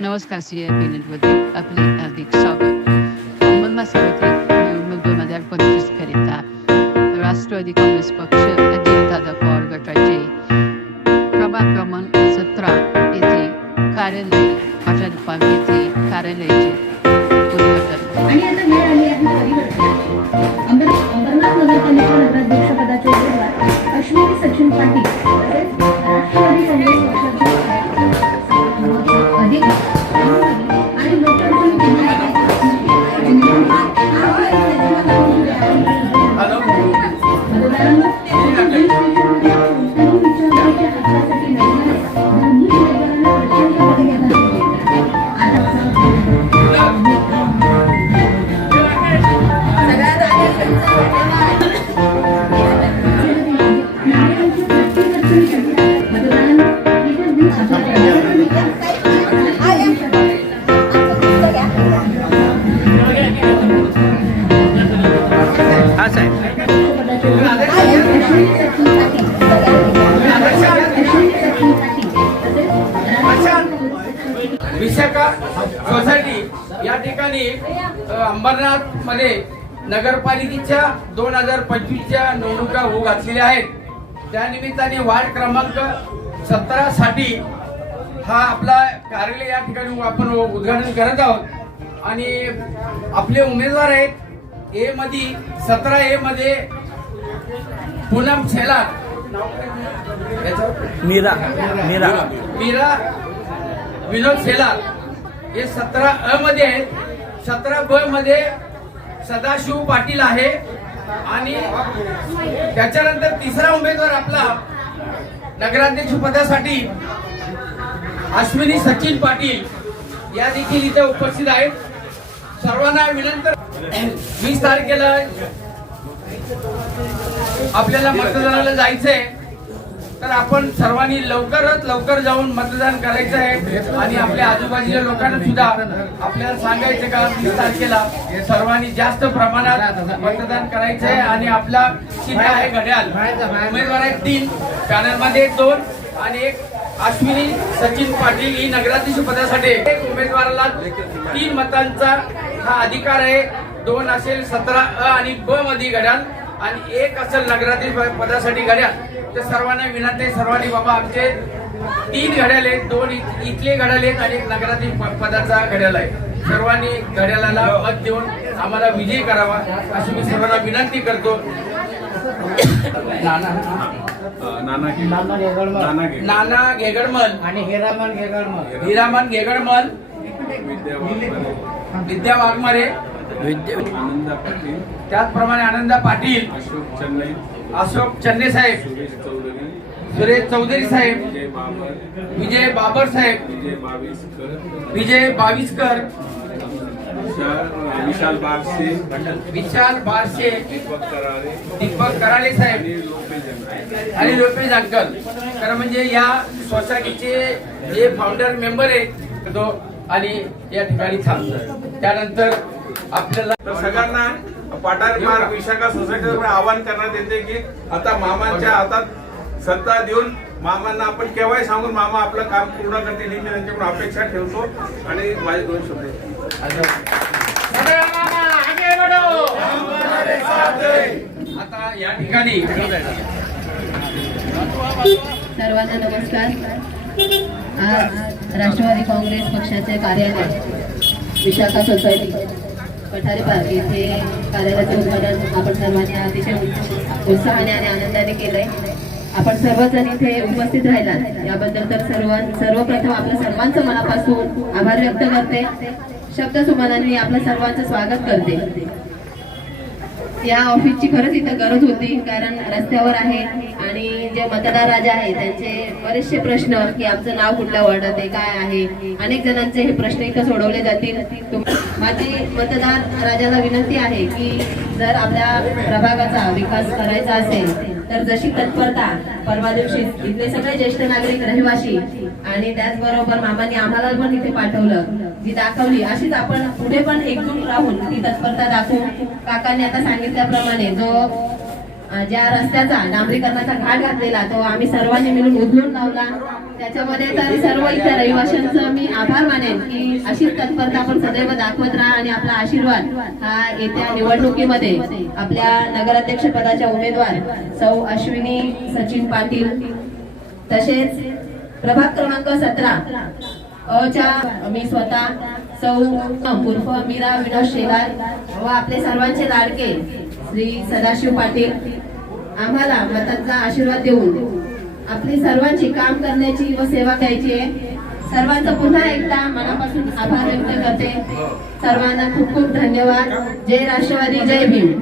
नमस्कार CIB आपले हार्दिक स्वागत. अंमलमा सार्वत्रिक निवडणूक 2025 करिता राष्ट्रवादी काँग्रेस पक्ष अजितदादा पवार गटाचे प्रभाग क्रमांक 17 येथे कार्यालय पाठाडपाम येथे कार्यालयाचे उद्घाटन. आणि आता वेळ आली आहे परिवर्तनाची. अंबरनाथ नगरपालिका नगराध्यक्षपदाचे उमेदवार अश्विनी सचिन पाटील तसेच राष्ट्रवादी काँग्रेस पक्षाचे अधिक आणि विशाखा सोसायटी या ठिकाणी अंबरनाथ मध्ये नगरपालिकेच्या 2025च्या निवडणुका होऊ घातलेल्या आहेत. त्या निमित्ताने वार्ड क्रमांक 17 साठी हा आपला कार्यालय या ठिकाणी आपण उद्घाटन करत आहोत. आणि आपले उमेदवार आहेत ए मध्ये 17A मध्ये पूनम छेला, मीरा विनोद शेलार हे 17A मध्ये आहेत. 17B मध्ये सदाशिव पाटील आहे. आणि त्याच्यानंतर तिसरा उमेदवार आपला नगराध्यक्ष पदासाठी अश्विनी सचिन पाटील या देखील इथे उपस्थित आहेत. सर्वांना विनंती, 20 तारखेला आपल्याला मतदानाला जायचंय, तर आपण सर्वांनी लवकरात लवकर जाऊन मतदान करायचं आहे. आणि आपल्या आजूबाजूच्या लोकांना सुद्धा आपल्याला सांगायचं का 20 तारखेला सर्वांनी जास्त प्रमाणात मतदान करायचं आहे. आणि आपला चिन्ह आहे घड्याळ. उमेदवार आहेत 3, पॅनलमध्ये 2 आणि 1. अश्विनी सचिन पाटील ही नगराध्यक्ष पदासाठी एक उमेदवाराला 3 मतांचा हा अधिकार आहे. 2 असेल 17A आणि B मध्ये घड्याळ आणि 1 असेल नगराध्यक्ष पदासाठी घड्याळ. तर सर्वांना विनंती आहे, सर्वांनी बाबा आमचे 3 घड्याळ आहेत, 2 इथले घड्याळ आहेत आणि 1 नगराध्यक्ष पदाचा घड्याळ आहे. सर्वांनी घड्याळाला मत देऊन आम्हाला विजयी करावा अशी मी सर्वांना विनंती करतो. नाना घेगडमल आणि हिरामन घेगडमल, विद्या वाघमारे, त्याचप्रमाणे आनंदा पाटील, अशोक चन्ने साहेब, सुरेश चौधरी साहेब, विजय बाबर साहेब, विजय बाविस्कर, विशाल बारशे, दीपक कराळे साहेब आणि लोपेश अंकल. खरं म्हणजे या सोसायटीचे जे फाउंडर मेंबर आहेत तो आणि या ठिकाणी थांबतो. त्यानंतर आपल्याला सगळ्यांना पाठार मार्ग विशाखा सोसायटीकडे आवाहन करण्यात येते की आता मामांच्या हातात सत्ता देऊन मामांना आपण केव्हाही सांगून मामा आपलं काम पूर्ण करतील ही मी त्यांच्याकडून अपेक्षा ठेवतो. आणि माझे 2 शब्द आता या ठिकाणी सर्वांना नमस्कार. आज राष्ट्रवादी काँग्रेस पक्षाचे कार्यालय विशाखा सोसायटी पठारी पार्क येथे कार्यालयाचे उद्घाटन आपण सर्वांनी अतिशय उत्साहाने आणि आनंदाने केलंय. आपण सर्वजण इथे उपस्थित राहिलात याबद्दल तर सर्वप्रथम आपल्या सर्वांचं मनापासून आभार व्यक्त करते. शब्दसुमनांनी आपल्या सर्वांचं स्वागत करते. या ऑफिसची खरंच इथं गरज होती, कारण रस्त्यावर आहे आणि जे मतदार राजा आहे त्यांचे बरेचसे प्रश्न की आमचं नाव कुठल्या वॉर्डात आहे, काय आहे, अनेक जणांचे हे प्रश्न इथं सोडवले जातील. माझी मतदार राजाला विनंती आहे की जर आपल्या प्रभागाचा विकास करायचा असेल तर जशी तत्परता परवा दिवशी इथले सगळे ज्येष्ठ नागरिक रहिवासी आणि त्याचबरोबर मामांनी आम्हाला पण इथे पाठवलं जी दाखवली, अशीच आपण पुढे पण एकजूट राहून ती तत्परता दाखवू. काकांनी आता सांगितल्याप्रमाणे जो ज्या रस्त्याचा डांबरीकरणाचा घाट घातलेला तो आम्ही सर्वांनी मिळून उधळून लावला. त्याच्यामध्ये तर सर्व इथल्या रहिवाशांचं मी आभार मानेन की अशीच तत्परता आपण सदैव दाखवत राहा आणि आपला आशीर्वाद हा येत्या निवडणुकीमध्ये आपल्या नगराध्यक्ष पदाच्या उमेदवार सौ अश्विनी सचिन पाटील तसेच प्रभाग क्रमांक 17 अच्या मी स्वतः सौ उर्फ मीरा विनोद शेलार व आपले सर्वांचे लाडके श्री सदाशिव पाटील आम्हाला मताचा आशीर्वाद देऊन आपली सर्वांची काम करण्याची व सेवा द्यायची आहे. सर्वांचं पुन्हा एकदा मनापासून आभार व्यक्त करते. सर्वांना खूप खूप धन्यवाद. जय राष्ट्रवादी, जय भीम.